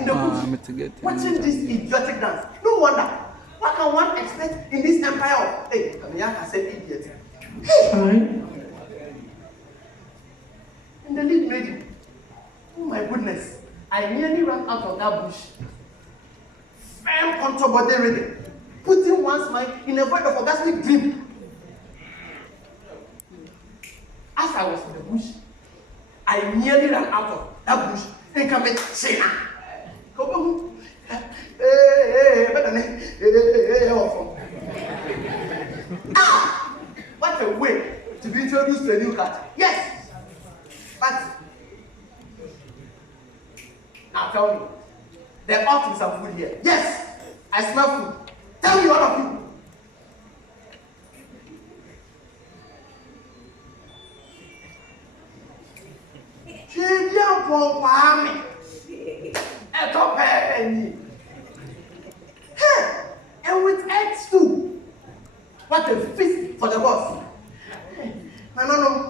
in the bush, watching this idiotic dance. No wonder. What can one expect in this empire of, hey, Kamiyaka said idiot. Hey! And the lead lady, oh my goodness, I nearly ran out of that bush. Firm contour body rhythm, putting one's mind in a void of orgasmic dream. As I was in the bush, I nearly ran out of that bush and come in China. Ah! What a way to be introduced to a new cat. Yes! But now tell me, there ought to be some food here. Yes! I smell food. Tell me, all of you. And with eggs too. What a feast for the boss. No.